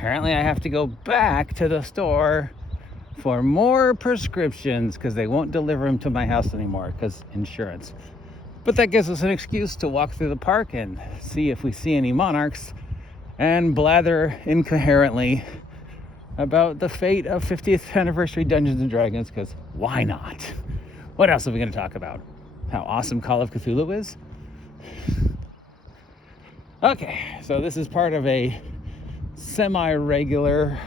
apparently I have to go back to the store for more prescriptions because they won't deliver them to my house anymore because insurance. But that gives us an excuse to walk through the park and see if we see any monarchs and blather incoherently about the fate of 50th anniversary Dungeons and Dragons, because why not? What else are we going to talk about? How awesome Call of Cthulhu is? Okay, so this is part of a semi-regular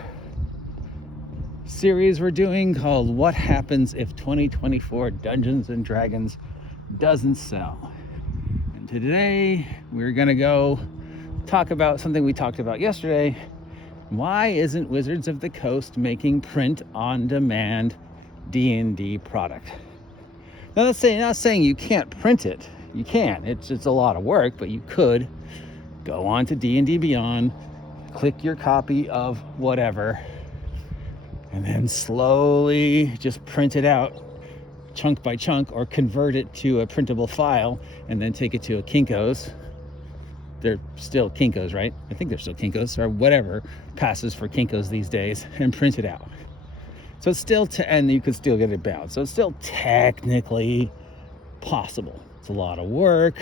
series we're doing called What Happens If 2024 Dungeons and Dragons Doesn't Sell. And today we're going to go talk about something we talked about yesterday. Why isn't Wizards of the Coast making print-on-demand D&D product? Now, not saying you can't print it. You can. It's a lot of work, but you could go on to D&D Beyond, click your copy of whatever, and then slowly just print it out chunk by chunk, or convert it to a printable file and then take it to a Kinko's. They're still Kinko's, right? I think they're still Kinko's, or whatever passes for Kinko's these days, and print it out. So it's still, and you could still get it bound. So it's still technically possible. It's a lot of work.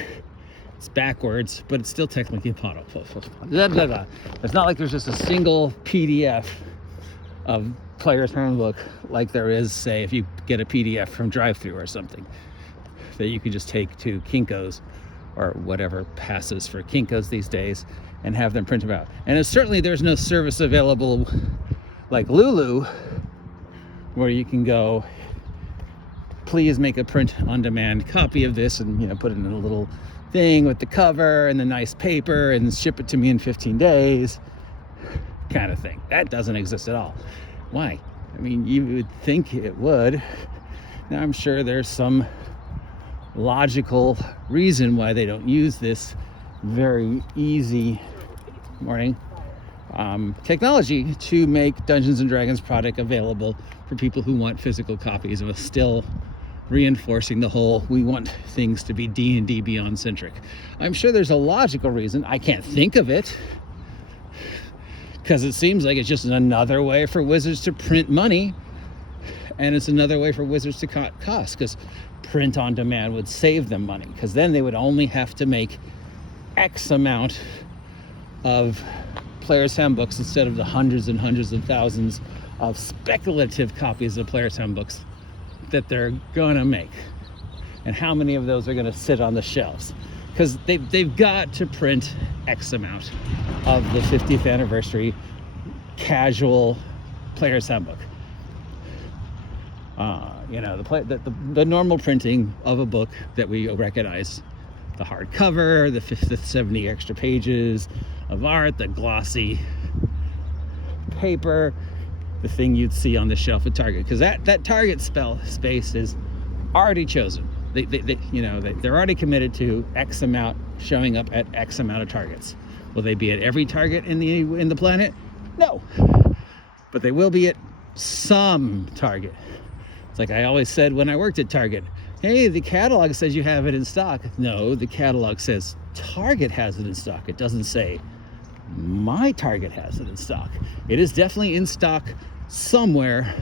It's backwards, but it's still technically possible. It's not like there's just a single PDF of Player's Handbook like there is, say, if you get a PDF from Drive-Thru or something, that you can just take to Kinko's or whatever passes for Kinko's these days and have them print them out. And there's no service available like Lulu where you can go, please make a print-on-demand copy of this and put it in a little thing with the cover and the nice paper and ship it to me in 15 days kind of thing. That doesn't exist at all. Why? I mean, you would think it would. Now, I'm sure there's some logical reason why they don't use this very easy technology to make Dungeons and Dragons product available for people who want physical copies of it, still reinforcing the whole we want things to be D&D Beyond centric. I'm sure there's a logical reason. I can't think of it, because it seems like it's just another way for Wizards to print money, and it's another way for Wizards to cut costs, because print on demand would save them money, because then they would only have to make X amount of Player's Handbooks instead of the hundreds and hundreds of thousands of speculative copies of Player's Handbooks that they're gonna make. And how many of those are gonna sit on the shelves? Because they've got to print X amount of the 50th anniversary casual Player's Handbook. The normal printing of a book that we recognize, the hardcover, the 70 extra pages of art, the glossy paper, the thing you'd see on the shelf at Target, because that Target space is already chosen. They're already committed to X amount showing up at X amount of Targets. Will they be at every Target in the planet? No, but they will be at some Target. It's like I always said when I worked at Target. Hey, the catalog says you have it in stock. No, the catalog says Target has it in stock. It doesn't say my Target has it in stock. It is definitely in stock somewhere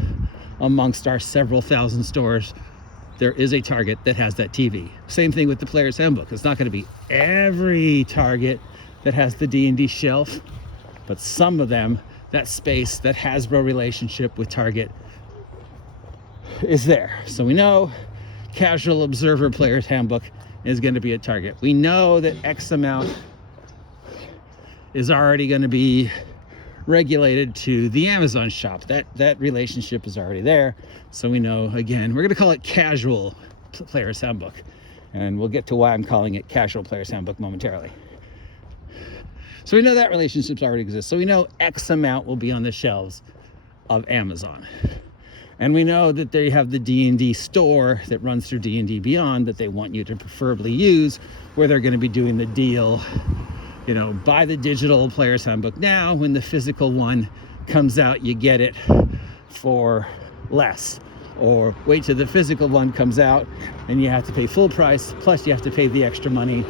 amongst our several thousand stores. There is a Target that has that TV. Same thing with the Player's Handbook. It's not going to be every Target that has the D&D shelf, but some of them, that space, that Hasbro relationship with Target is there. So we know Casual Observer Player's Handbook is going to be at Target. We know that X amount is already going to be regulated to the Amazon shop. That relationship is already there. So we know, again, we're going to call it Casual Player's Handbook. And we'll get to why I'm calling it Casual Player's Handbook momentarily. So we know that relationships already exist. So we know X amount will be on the shelves of Amazon. And we know that they have the D&D store that runs through D&D Beyond that they want you to preferably use, where they're going to be doing the deal, buy the digital Player's Handbook now. When the physical one comes out, you get it for less. Or wait till the physical one comes out and you have to pay full price, plus you have to pay the extra money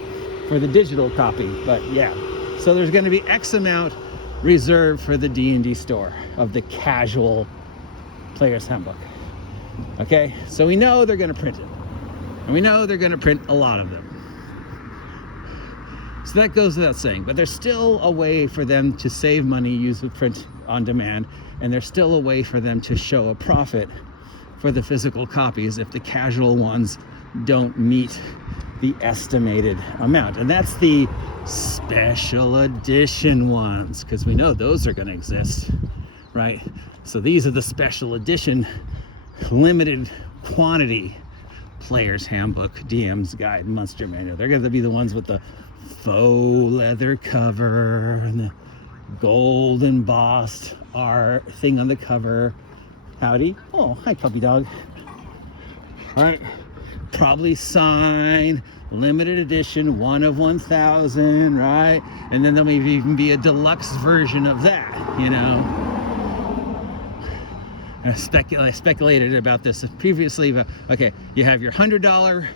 for the digital copy. But yeah, so there's going to be X amount reserved for the D&D store of the casual player's handbook. Okay, so we know they're going to print it, and we know they're going to print a lot of them. So that goes without saying, but there's still a way for them to save money, use the print on demand, and there's still a way for them to show a profit for the physical copies if the casual ones don't meet the estimated amount. And that's the special edition ones, because we know those are going to exist, right? So these are the special edition limited quantity player's handbook, DM's guide, monster manual. They're going to be the ones with the faux leather cover and the gold embossed art thing on the cover. Howdy. Oh, hi, puppy dog. All right. Probably signed, limited edition, 1 of 1,000, right? And then there may even be a deluxe version of that, you know. I speculated about this previously, but okay, you have your $100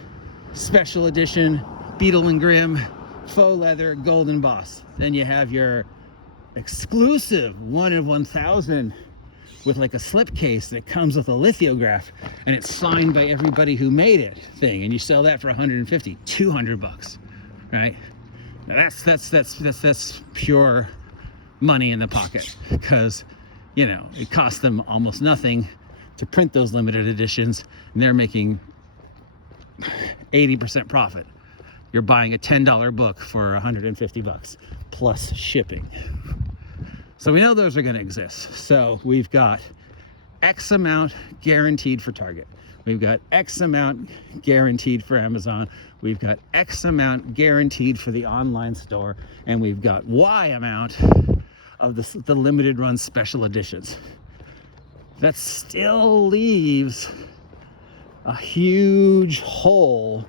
special edition Beetle and Grimm faux leather gold embossed. Then you have your exclusive 1 of 1,000 with like a slipcase that comes with a lithograph and it's signed by everybody who made it thing, and you sell that for 150, 200 bucks, right? Now that's pure money in the pocket, because you know it costs them almost nothing to print those limited editions, and they're making 80% profit. You're buying a $10 book for 150 bucks plus shipping. So we know those are going to exist. So we've got X amount guaranteed for Target. We've got X amount guaranteed for Amazon. We've got X amount guaranteed for the online store. And we've got Y amount of the limited run special editions. That still leaves a huge hole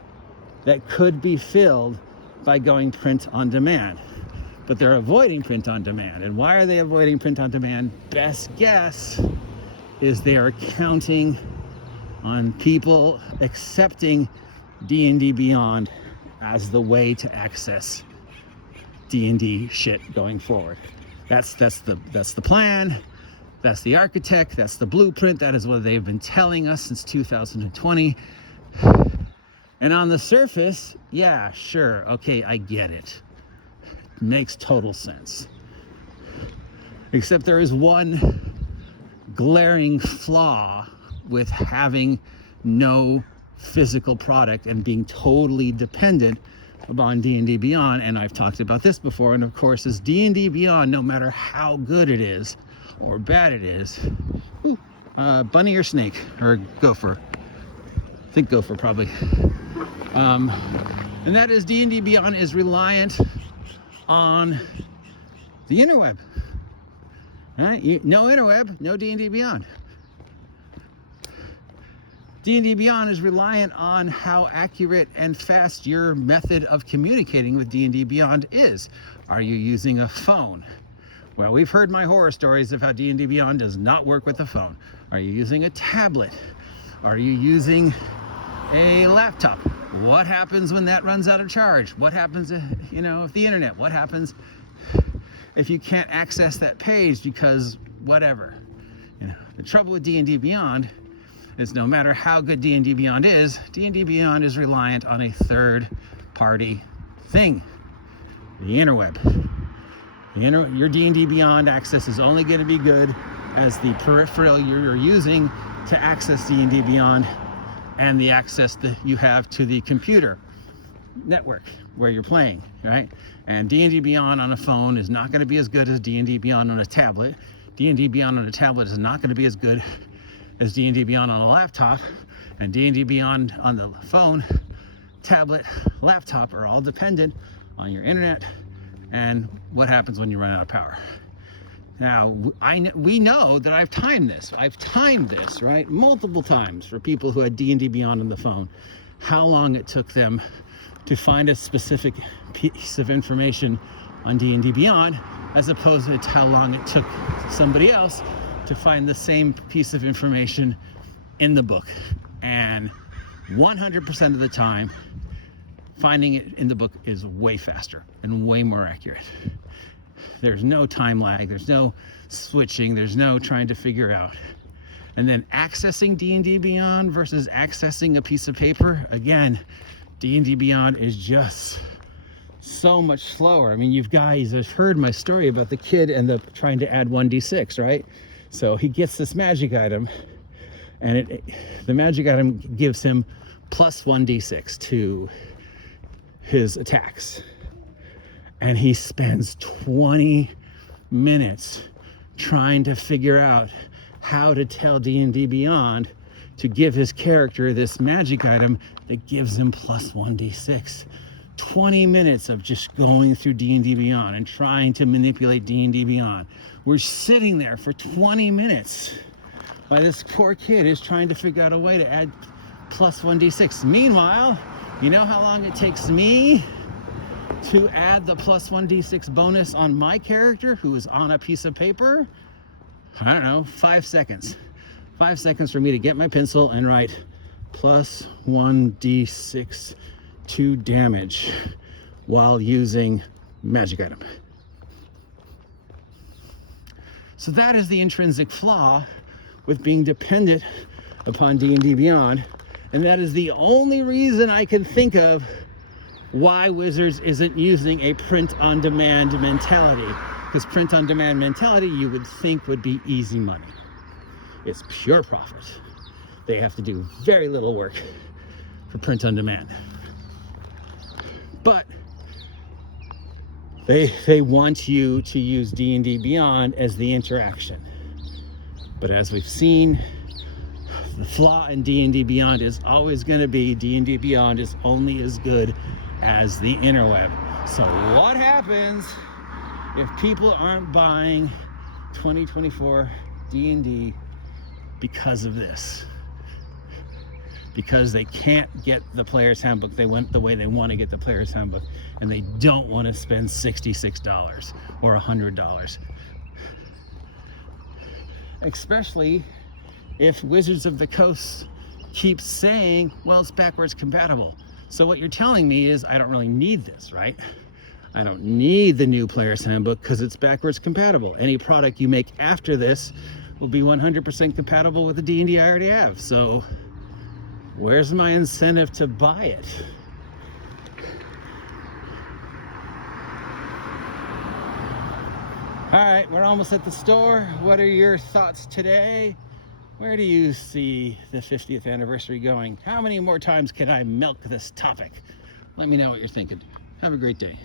that could be filled by going print on demand. But they're avoiding print on demand. And why are they avoiding print on demand? Best guess is they are counting on people accepting D&D Beyond as the way to access D&D shit going forward. That's the plan. That's the architect. That's the blueprint. That is what they've been telling us since 2020. And on the surface, yeah, sure, okay, I get it. Makes total sense. Except there is one glaring flaw with having no physical product and being totally dependent upon D&D Beyond. And I've talked about this before, and of course is D&D Beyond, no matter how good it is or bad it is. Ooh, bunny or snake or gopher? I think gopher probably. And that is D&D Beyond is reliant on the interweb, right? No interweb, no D&D Beyond. D&D Beyond is reliant on how accurate and fast your method of communicating with D&D Beyond is. Are you using a phone? Well, we've heard my horror stories of how D&D Beyond does not work with a phone. Are you using a tablet? Are you using a laptop? What happens when that runs out of charge? What happens if, if the internet? What happens if you can't access that page because whatever? The trouble with D&D Beyond is no matter how good D&D Beyond is, D&D Beyond is reliant on a third-party thing, the interweb. Your D&D Beyond access is only going to be good as the peripheral you're using to access D&D Beyond and the access that you have to the computer network where you're playing, right? And D&D Beyond on a phone is not going to be as good as D&D Beyond on a tablet. D&D Beyond on a tablet is not going to be as good as D&D Beyond on a laptop. And D&D Beyond on the phone, tablet, laptop are all dependent on your internet and what happens when you run out of power. Now, we know that I've timed this. Right? Multiple times for people who had D&D Beyond on the phone, how long it took them to find a specific piece of information on D&D Beyond, as opposed to how long it took somebody else to find the same piece of information in the book. And 100% of the time, finding it in the book is way faster and way more accurate. There's no time lag, there's no switching, there's no trying to figure out. And then accessing D&D Beyond versus accessing a piece of paper, again, D&D Beyond is just so much slower. I mean, you guys have heard my story about the kid and the trying to add 1d6, right? So he gets this magic item, and the magic item gives him plus 1d6 to his attacks. And he spends 20 minutes trying to figure out how to tell D&D Beyond to give his character this magic item that gives him plus 1d6. 20 minutes of just going through D&D Beyond and trying to manipulate D&D Beyond. We're sitting there for 20 minutes while this poor kid is trying to figure out a way to add plus 1d6. Meanwhile, you know how long it takes me to add the plus 1d6 bonus on my character who is on a piece of paper? I don't know, 5 seconds. 5 seconds for me to get my pencil and write plus 1d6 to damage while using magic item. So that is the intrinsic flaw with being dependent upon D&D Beyond, and that is the only reason I can think of why Wizards isn't using a print-on-demand mentality. Because print-on-demand mentality, you would think, would be easy money. It's pure profit. They have to do very little work for print-on-demand. But they want you to use D&D Beyond as the interaction. But as we've seen, the flaw in D&D Beyond is always going to be D&D Beyond is only as good as the interweb. So what happens if people aren't buying 2024 D&D because of this? Because they can't get the player's handbook they went the way they want to get the player's handbook, and they don't want to spend $66 or $100. Especially if Wizards of the Coast keeps saying, well, it's backwards compatible. So what you're telling me is I don't really need this, right? I don't need the new player's handbook because it's backwards compatible. Any product you make after this will be 100% compatible with the D&D I already have. So where's my incentive to buy it? All right, we're almost at the store. What are your thoughts today? Where do you see the 50th anniversary going? How many more times can I milk this topic? Let me know what you're thinking. Have a great day.